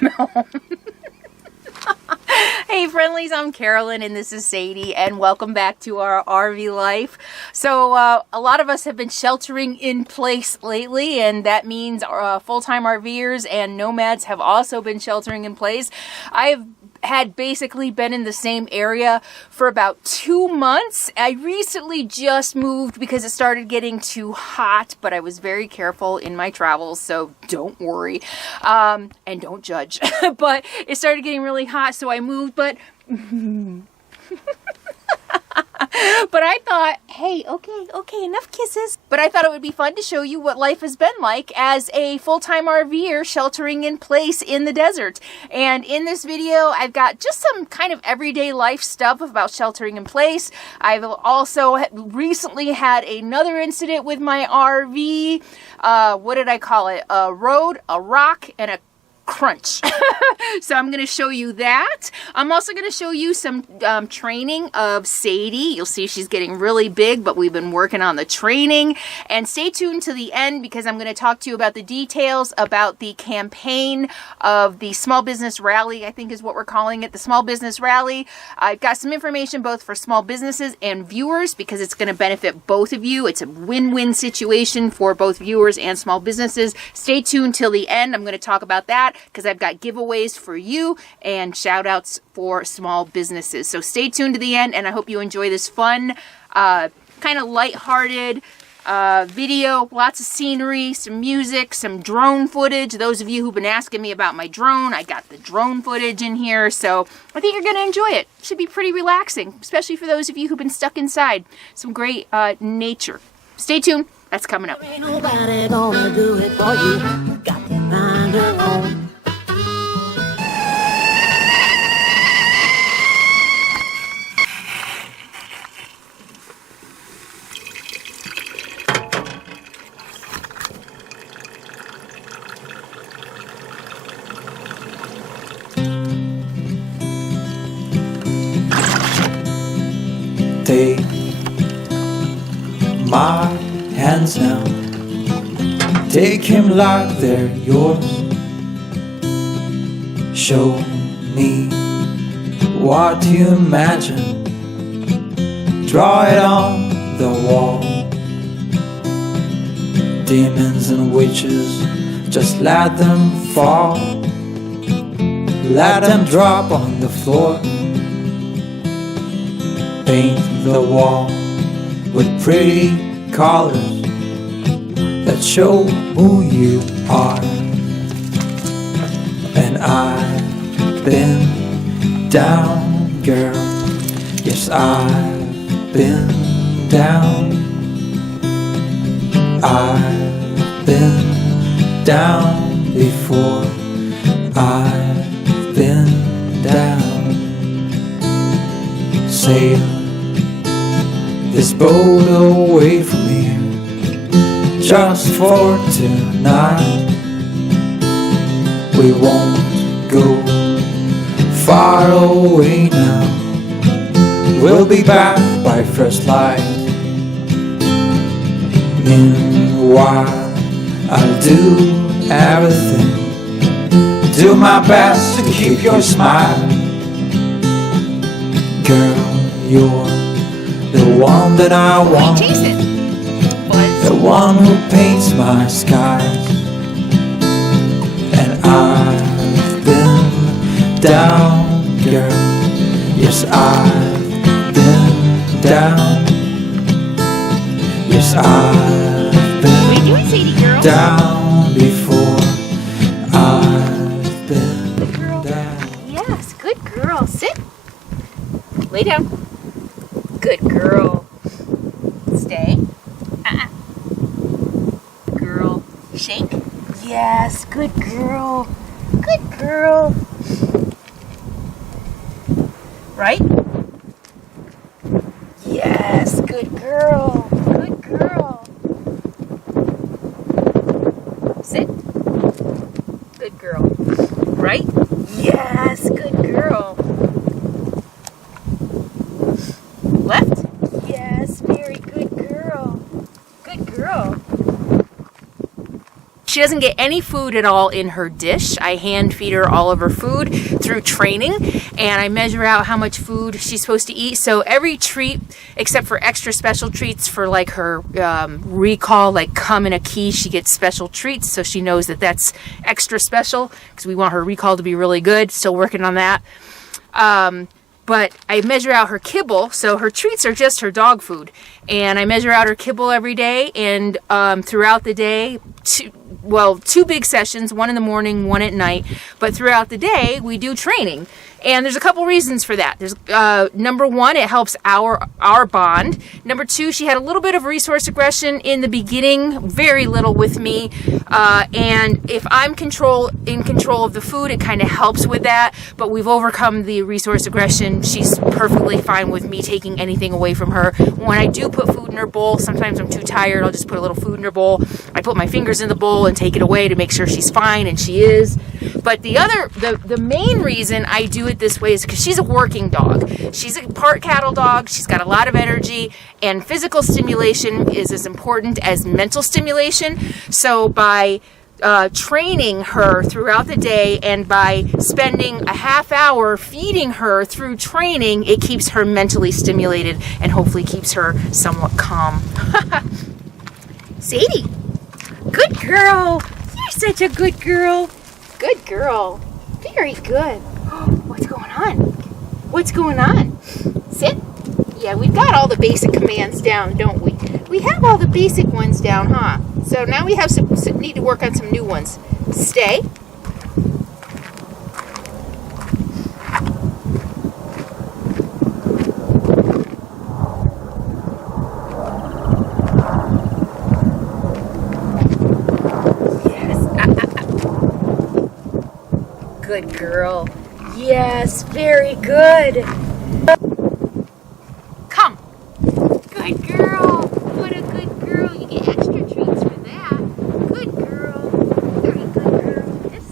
No. Hey friendlies, I'm Carolyn and this is Sadie, and welcome back to our RV life. So a lot of us have been sheltering in place lately, and that means full-time RVers and nomads have also been sheltering in place. I've had basically been in the same area for about 2 months. I recently just moved because it started getting too hot, but I was very careful in my travels, so don't worry, and don't judge. But it started getting really hot, so I moved, but but I thought, hey, okay, enough kisses. But I thought it would be fun to show you what life has been like as a full-time RVer sheltering in place in the desert. And in this video, I've got just some kind of everyday life stuff about sheltering in place. I've also recently had another incident with my RV. What did I call it? A road, a rock, and a crunch. So I'm going to show you that. I'm also going to show you some training of Sadie. You'll see she's getting really big, but we've been working on the training. And stay tuned to the end because I'm going to talk to you about the details about the campaign of the Small Business Rally, I think is what we're calling it, the Small Business Rally. I've got some information both for small businesses and viewers because it's going to benefit both of you. It's a win-win situation for both viewers and small businesses. Stay tuned till the end. I'm going to talk about that because I've got giveaways for you and shout outs for small businesses. So stay tuned to the end, and I hope you enjoy this fun, kind of lighthearted video. Lots of scenery, some music, some drone footage. Those of you who've been asking me about my drone, I got the drone footage in here, so I think you're going to enjoy it. Should be pretty relaxing, especially for those of you who've been stuck inside. Some great nature. Stay tuned. That's coming up. Ain't nobody gonna do it for you. Got to find your own. Take my hands now, take him like they're yours. Show me what you imagine, draw it on the wall. Demons and witches, just let them fall. Let them drop on the floor. Paint the wall with pretty colors that show who you are. And I've been down, girl. Yes, I've been down. I've been down before. I've been down. Sail this boat away from here, just for tonight. We won't go far away now. We'll be back by first light. Meanwhile, I'll do everything, do my best to keep your smile. Girl, you're the one that I want, the one who paints my skies. And I've been down, girl. Yes, I've been down. Yes, I've been down before. I've been down. Yes, good girl. Sit. Lay down. Good girl. Stay. Girl. Shake. Yes, good girl. Good girl. Right? Yes, good girl. Good girl. Sit. Good girl. Right? Yes, good girl. Left? Yes, very good girl. Good girl. she doesn't get any food at all in her dish. I hand feed her all of her food through training, and I measure out how much food she's supposed to eat. So every treat, except for extra special treats for like her recall, like come in a key, she gets special treats, so she knows that that's extra special because we want her recall to be really good. Still working on that. But I measure out her kibble, so her treats are just her dog food. And I measure out her kibble every day, and throughout the day, two big sessions, one in the morning, one at night. But throughout the day, we do training. And there's a couple reasons for that. There's number one, it helps our bond. Number two, she had a little bit of resource aggression in the beginning, very little with me. And if I'm in control of the food, it kind of helps with that. But we've overcome the resource aggression. She's perfectly fine with me taking anything away from her. When I do put food in her bowl, sometimes I'm too tired, I'll just put a little food in her bowl. I put my fingers in the bowl and take it away to make sure she's fine, and she is. But the main reason I do it this way is because she's a working dog. She's a part cattle dog. She's got a lot of energy, and physical stimulation is as important as mental stimulation. So by training her throughout the day and by spending a half hour feeding her through training, it keeps her mentally stimulated and hopefully keeps her somewhat calm. Sadie, good girl. You're such a good girl. Good girl. Very good. What's going on? What's going on? Sit. Yeah, we've got all the basic commands down, don't we? We have all the basic ones down, huh? So now we have need to work on some new ones. Stay. Good girl. Yes, very good. Come. Good girl. What a good girl. You get extra treats for that. Good girl. Very good girl. Yes.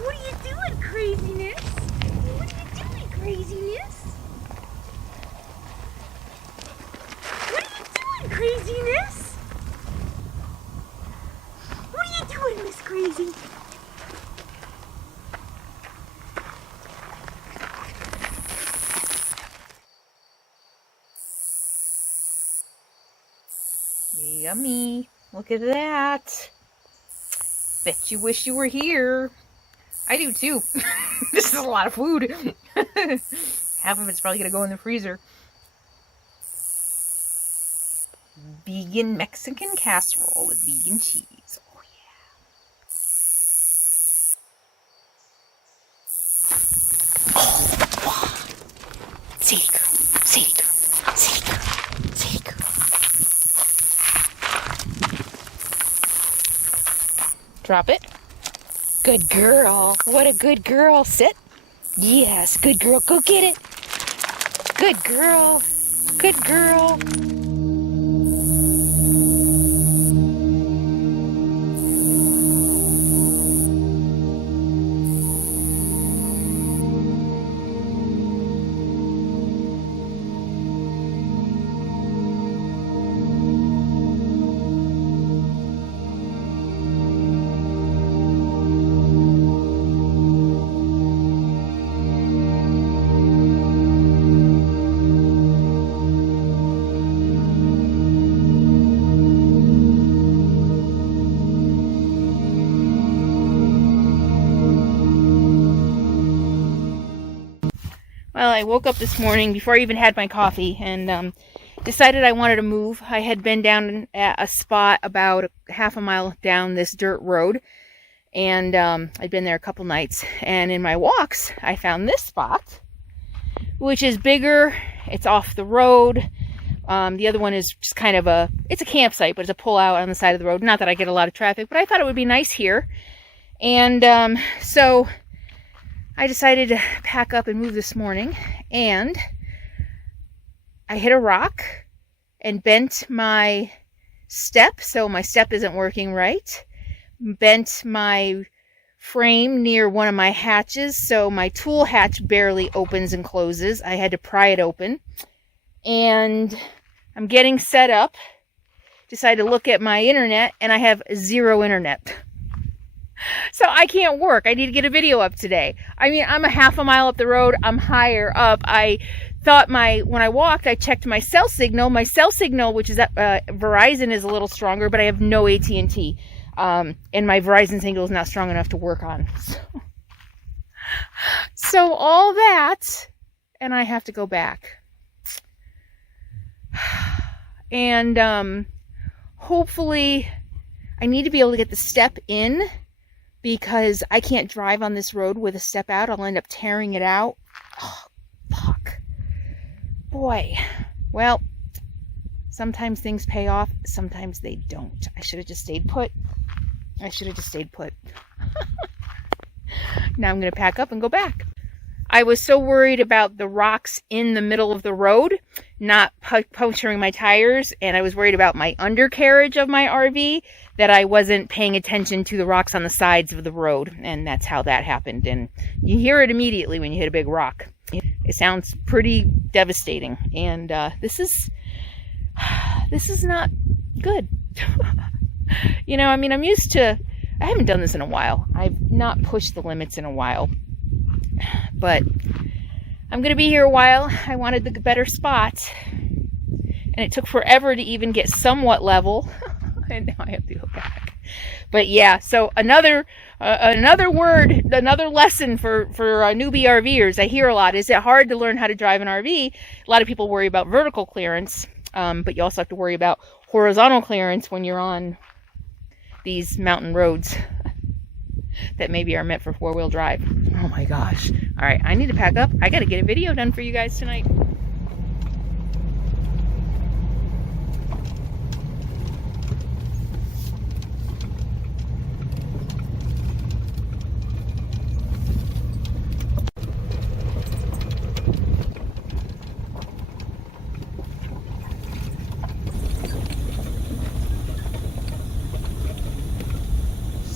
What are you doing, craziness? What are you doing, craziness? What are you doing, craziness? What are you doing, Miss Crazy? Yummy. Look at that. Bet you wish you were here. I do too. This is a lot of food. Half of it's probably going to go in the freezer. Vegan Mexican casserole with vegan cheese. Oh yeah. Oh, wow. Sadie girl. Sadie girl. Sadie girl. Sadie girl. Drop it. Good girl. What a good girl. Sit. Yes, good girl. Go get it. Good girl. Good girl. Well, I woke up this morning before I even had my coffee and decided I wanted to move. I had been down at a spot about half a mile down this dirt road, and I'd been there a couple nights. And in my walks, I found this spot, which is bigger. It's off the road. The other one is just kind of it's a campsite, but it's a pull out on the side of the road. Not that I get a lot of traffic, but I thought it would be nice here. And so I decided to pack up and move this morning, and I hit a rock and bent my step, so my step isn't working right. Bent my frame near one of my hatches, so my tool hatch barely opens and closes. I had to pry it open, and I'm getting set up decided to look at my internet, and I have 0 internet. So I can't work. I need to get a video up today. I mean, I'm a half a mile up the road. I'm higher up. I thought when I walked, I checked my cell signal. My cell signal, which is at Verizon, is a little stronger, but I have no AT&T. And my Verizon signal is not strong enough to work on. So all that, and I have to go back. And hopefully I need to be able to get the step in, because I can't drive on this road with a step out. I'll end up tearing it out. Oh, fuck. Boy. Well, sometimes things pay off, sometimes they don't. I should have just stayed put. Now I'm going to pack up and go back. I was so worried about the rocks in the middle of the road not puncturing my tires, and I was worried about my undercarriage of my RV, that I wasn't paying attention to the rocks on the sides of the road, and that's how that happened. And you hear it immediately when you hit a big rock. It sounds pretty devastating, and this is not good. You know, I mean, I haven't done this in a while. I've not pushed the limits in a while. But I'm going to be here a while. I wanted the better spot. And it took forever to even get somewhat level. And now I have to go back. But yeah, so another lesson for newbie RVers I hear a lot. Is it hard to learn how to drive an RV? A lot of people worry about vertical clearance. But you also have to worry about horizontal clearance when you're on these mountain roads that maybe are meant for 4-wheel drive. Oh my gosh. All right, I need to pack up. I got to get a video done for you guys tonight.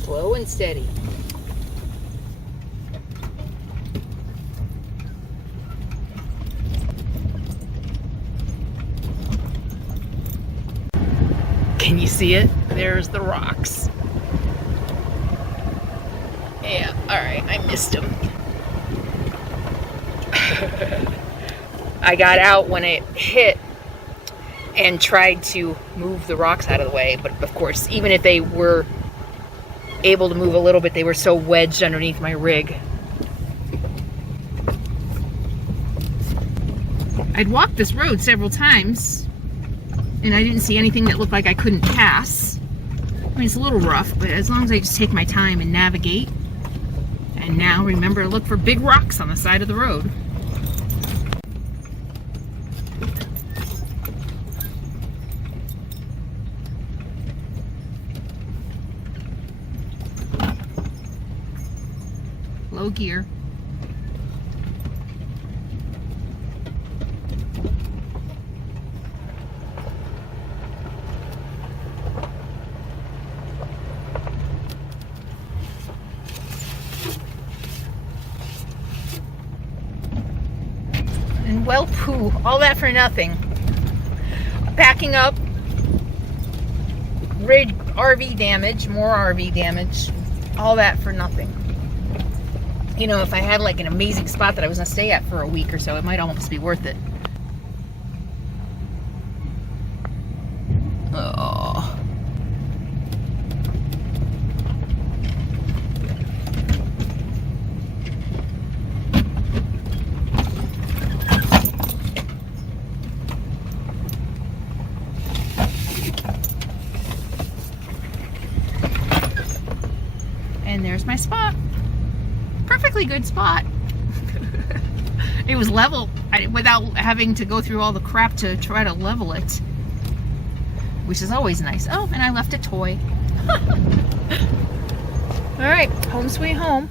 Slow and steady. Can you see it? There's the rocks. Yeah, alright, I missed them. I got out when it hit and tried to move the rocks out of the way, but of course, even if they were able to move a little bit, they were so wedged underneath my rig. I'd walked this road several times, and I didn't see anything that looked like I couldn't pass. I mean, it's a little rough, but as long as I just take my time and navigate. And now remember to look for big rocks on the side of the road. Low gear. And well, poo, all that for nothing. Packing up, RV damage, more RV damage, all that for nothing. You know, if I had like an amazing spot that I was going to stay at for a week or so, it might almost be worth it. Oh. And there's my spot. Perfectly good spot. It was level without having to go through all the crap to try to level it, which is always nice. Oh, and I left a toy. All right, home sweet home.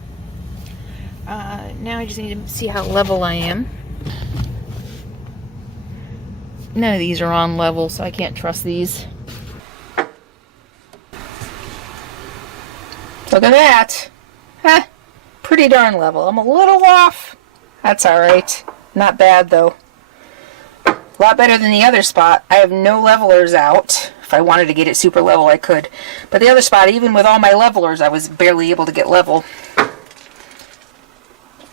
Now I just need to see how level I am. None of these are on level, so I can't trust these. Look at that. Huh. Pretty darn level. I'm a little off. That's alright. Not bad though. A lot better than the other spot. I have no levelers out If I wanted to get it super level, I could. But the other spot, even with all my levelers, I was barely able to get level. I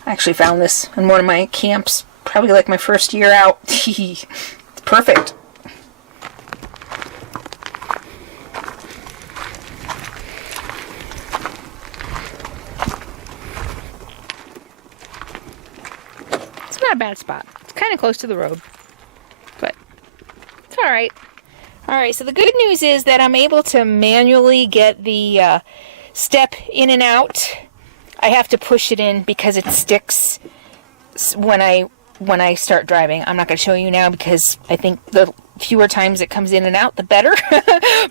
actually found this in one of my camps, probably like my first year out. It's perfect. It's not a bad spot. It's kind of close to the road, but it's all right. All right, so the good news is that I'm able to manually get the step in and out. I have to push it in because it sticks when I start driving. I'm not going to show you now because I think the fewer times it comes in and out, the better.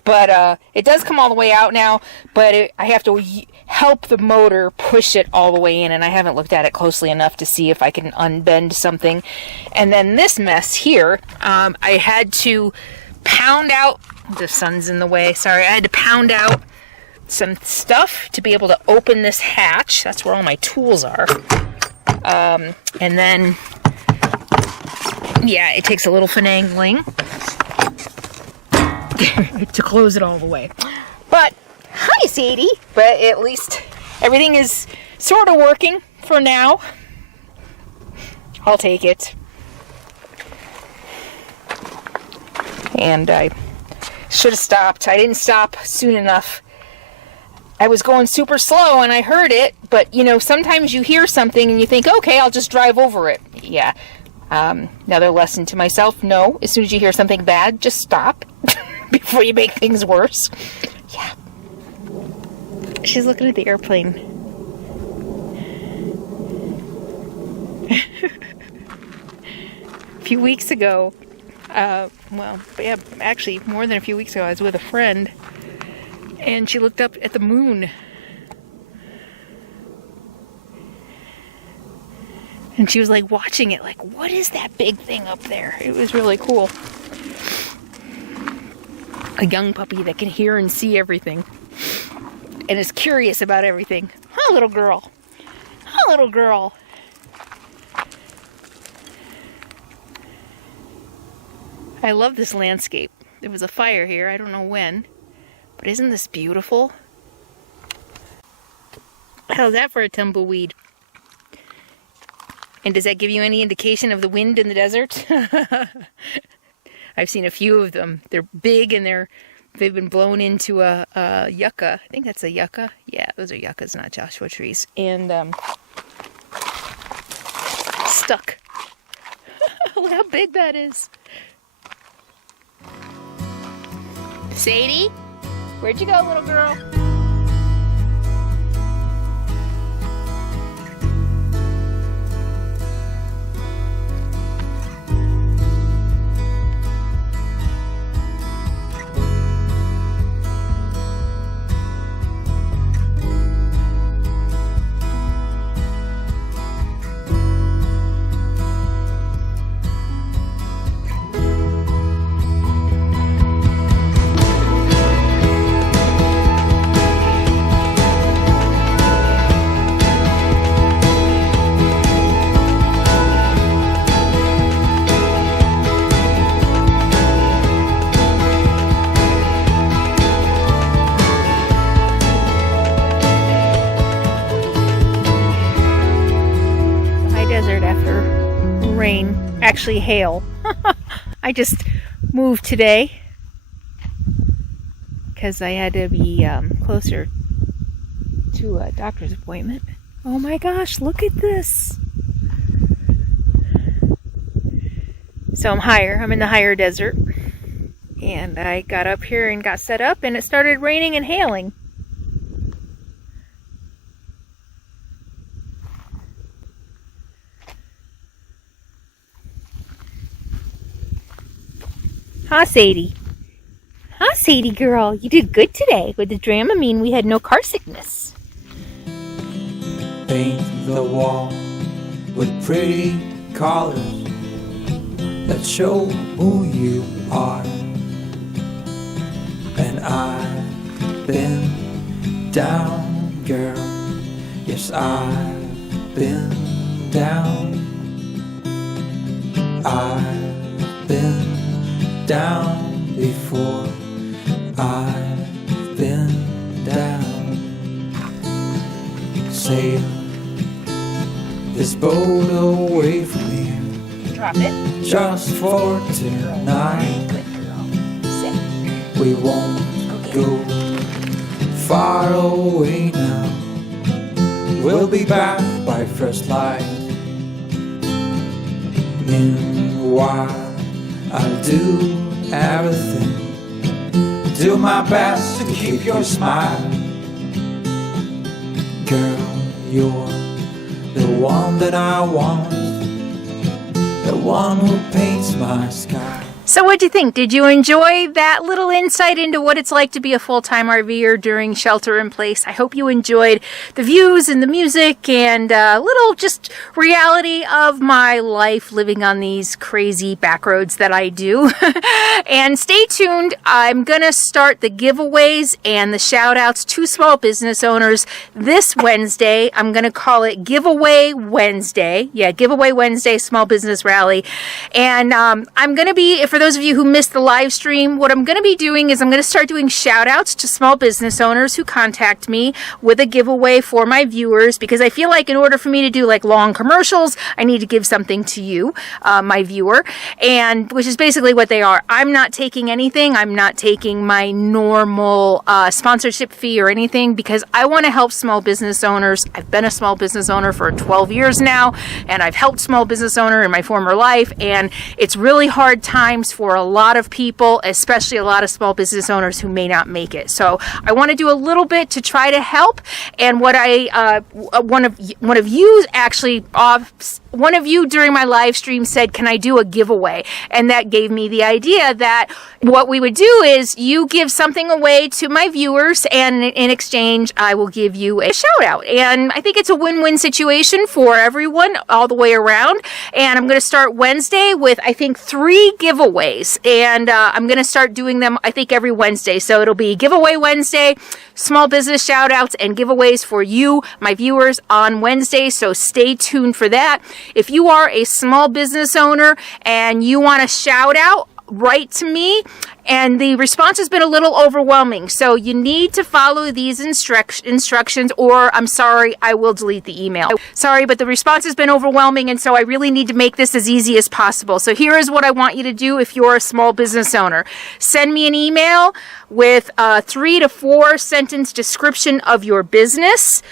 But it does come all the way out now, but I have to help the motor push it all the way in, and I haven't looked at it closely enough to see if I can unbend something. And then this mess here, I had to pound out, the sun's in the way, sorry, I had to pound out some stuff to be able to open this hatch. That's where all my tools are. And then, yeah, it takes a little finagling to close it all the way. But, hi Sadie! But at least everything is sort of working for now. I'll take it. And I should have stopped. I didn't stop soon enough. I was going super slow and I heard it, but you know, sometimes you hear something and you think, okay, I'll just drive over it. Yeah. Another lesson to myself, no, as soon as you hear something bad, just stop before you make things worse. Yeah. She's looking at the airplane. A few weeks ago, well, yeah, actually more than a few weeks ago, I was with a friend and she looked up at the moon. And she was like watching it, like, what is that big thing up there? It was really cool. A young puppy that can hear and see everything. And is curious about everything. Huh, little girl? Huh, little girl? I love this landscape. There was a fire here, I don't know when. But isn't this beautiful? How's that for a tumbleweed? And does that give you any indication of the wind in the desert? I've seen a few of them. They're big and they've been blown into a yucca. I think that's a yucca. Yeah, those are yuccas, not Joshua trees. And stuck. Look how big that is. Sadie? Where'd you go, little girl? Actually hail. I just moved today because I had to be closer to a doctor's appointment. Oh my gosh, look at this. So I'm higher. I'm in the higher desert. And I got up here and got set up and it started raining and hailing. Huh, Sadie? Huh, Sadie girl? You did good today. With the Dramamine, we had no car sickness. Paint the wall with pretty colors that show who you are. And I've been down, girl. Yes, I've been down. I've been down before, I've been down. Sail this boat away from here, Drop it. just for tonight. We won't go far away now. We'll be back by first light. Meanwhile, I'll do everything, do my best to keep your smile. Girl, you're the one that I want, the one who paints my sky. So what'd you think? Did you enjoy that little insight into what it's like to be a full-time RVer during shelter in place? I hope you enjoyed the views and the music and a little just reality of my life living on these crazy back roads that I do. And stay tuned. I'm going to start the giveaways and the shout outs to small business owners this Wednesday. I'm going to call it Giveaway Wednesday. Yeah, Giveaway Wednesday, Small Business Rally. And I'm going to be, for those of you who missed the live stream, what I'm going to be doing is I'm going to start doing shout outs to small business owners who contact me with a giveaway for my viewers, because I feel like in order for me to do like long commercials, I need to give something to you, my viewer, and which is basically what they are. I'm not taking anything. I'm not taking my normal sponsorship fee or anything, because I want to help small business owners. I've been a small business owner for 12 years now, and I've helped small business owner in my former life, and it's really hard times for a lot of people, especially a lot of small business owners who may not make it. So I want to do a little bit to try to help. And what one of you actually one of you during my live stream said, can I do a giveaway? And that gave me the idea that what we would do is you give something away to my viewers, and in exchange, I will give you a shout out. And I think it's a win-win situation for everyone all the way around. And I'm going to start Wednesday with, I think, 3 giveaways. And I'm going to start doing them, I think, every Wednesday. So it'll be Giveaway Wednesday, small business shout outs, and giveaways for you, my viewers, on Wednesday. So stay tuned for that. If you are a small business owner and you want a shout out, write to me. And the response has been a little overwhelming. So you need to follow these instructions, or I'm sorry, I will delete the email. Sorry, but the response has been overwhelming, and so I really need to make this as easy as possible. So here is what I want you to do if you're a small business owner. Send me an email with a 3 to 4 sentence description of your business,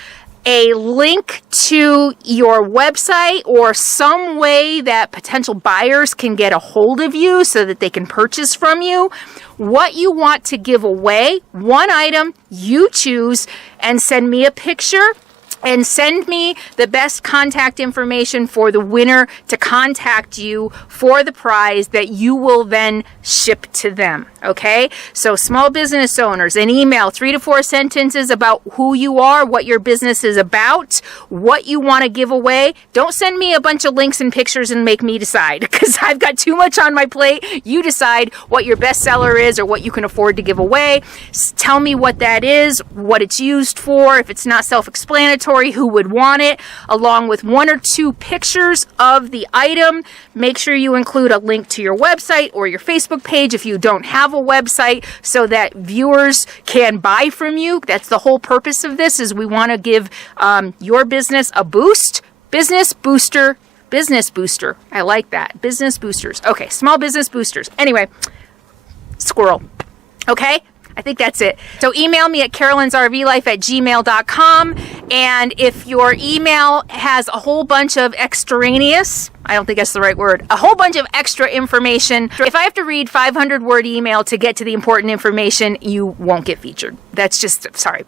a link to your website, or some way that potential buyers can get a hold of you so that they can purchase from you, what you want to give away, one item you choose, and send me a picture. And send me the best contact information for the winner to contact you for the prize that you will then ship to them. Okay? So small business owners, an email, 3 to 4 sentences about who you are, what your business is about, what you want to give away. Don't send me a bunch of links and pictures and make me decide, because I've got too much on my plate. You decide what your best seller is or what you can afford to give away. Tell me what that is, what it's used for. If it's not self-explanatory, who would want it, along with 1 or 2 pictures of the item. Make sure you include a link to your website or your Facebook page if you don't have a website, so that viewers can buy from you. That's the whole purpose of this, is we want to give your business a boost. Business booster. I like that. Business boosters. Okay, small business boosters. Anyway, squirrel. Okay? I think that's it. So email me at CarolynsRVLIFE@gmail.com. And if your email has a whole bunch of extraneous, I don't think that's the right word, a whole bunch of extra information, if I have to read 500-word email to get to the important information, you won't get featured. That's just, sorry.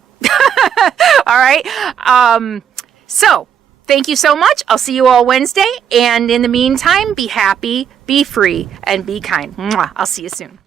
All right. So thank you so much. I'll see you all Wednesday. And in the meantime, be happy, be free, and be kind. Mwah. I'll see you soon.